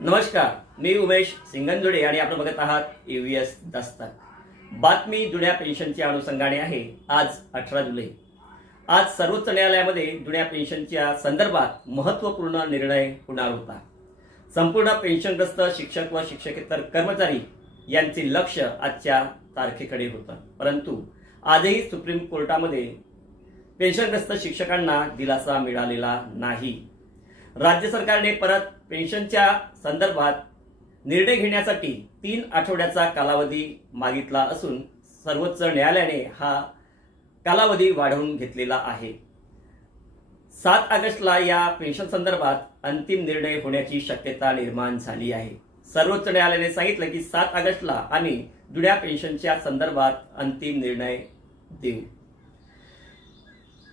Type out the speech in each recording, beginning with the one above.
नमस्कार मी उमेश सिंगनजुडे आणि आपण बघत आहात एव्हीएस दस्तक. बातमी जुन्या पेन्शनच्या अनुषंगाने आहे आज अठरा जुलै. आज सर्वोच्च न्यायालयामध्ये जुन्या पेन्शनच्या संदर्भात महत्त्वपूर्ण निर्णय होणार होता. संपूर्ण पेन्शनग्रस्त शिक्षक व शिक्षकेतर कर्मचारी यांचे लक्ष आजच्या तारखेकडे होतं. परंतु आजही सुप्रीम कोर्टामध्ये पेन्शनग्रस्त शिक्षकांना दिलासा मिळालेला नाही. राज्य सरकारने परत पेन्शनच्या संदर्भात निर्णय घेण्यासाठी तीन आठवड्याचा कालावधी मागितला असून सर्वोच्च न्यायालयाने हा कालावधी वाढवून घेतलेला आहे. सात ऑगस्टला या पेन्शन संदर्भात अंतिम निर्णय होण्याची शक्यता निर्माण झाली आहे. सर्वोच्च न्यायालयाने सांगितलं की सात ऑगस्टला आम्ही जुन्या पेन्शनच्या संदर्भात अंतिम निर्णय देऊ.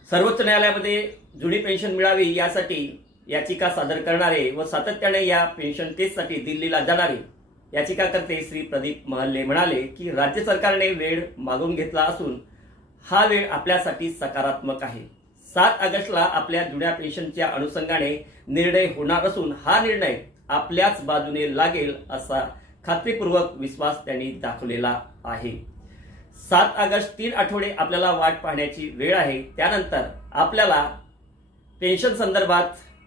सर्वोच्च न्यायालयामध्ये जुनी पेन्शन मिळावी यासाठी याचिका सादर करणारे व सातत्याने या पेन्शन केससाठी दिल्लीला जाणारे याचिकाकर्ते श्री प्रदीप महल्ले म्हणाले की राज्य सरकारने वेळ मागून घेतला असून हा वेळ आपल्यासाठी सकारात्मक आहे. सात ऑगस्टला आपल्या जुन्या पेन्शनच्या अनुषंगाने निर्णय होणार असून हा निर्णय आपल्याच बाजूने लागेल असा खात्रीपूर्वक विश्वास त्यांनी दाखवलेला आहे. सात ऑगस्ट तीन आठवडे आपल्याला वाट पाहण्याची वेळ आहे. त्यानंतर आपल्याला पेन्शन संदर्भात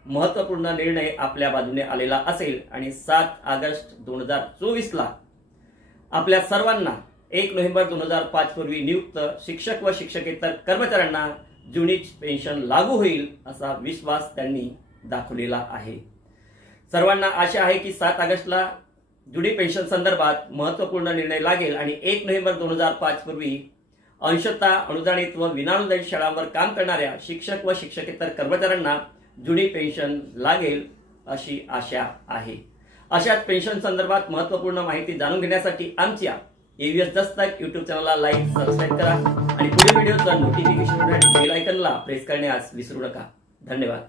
महत्त्वपूर्ण निर्णय आपल्या बाजूने आलेला असेल आणि सात ऑगस्ट दोन हजार चोवीसला आपल्या सर्वांना एक नोव्हेंबर दोन हजार पाच पूर्वी नियुक्त शिक्षक व शिक्षकेतर कर्मचाऱ्यांना जुनीच पेन्शन लागू होईल असा विश्वास त्यांनी दाखवलेला आहे. सर्वांना आशा आहे की सात ऑगस्टला जुनी पेन्शन संदर्भात महत्त्वपूर्ण निर्णय लागेल आणि एक नोव्हेंबर दोन हजार पाच पूर्वी अंशतः अनुदानित व विनानुदानित शाळांवर काम करणाऱ्या शिक्षक व शिक्षकेतर कर्मचाऱ्यांना जुनी पेन्शन लागेल अशी आशा आहे. अशाच पेन्शन संदर्भात महत्त्वपूर्ण माहिती जाणून घेण्यासाठी आमच्या एव्हीएस दस्तक युट्यूब चॅनलला लाईक सबस्क्राईब करा आणि पुढील व्हिडिओचा नोटिफिकेशन बेल आयकनला प्रेस करण्यास विसरू नका. धन्यवाद.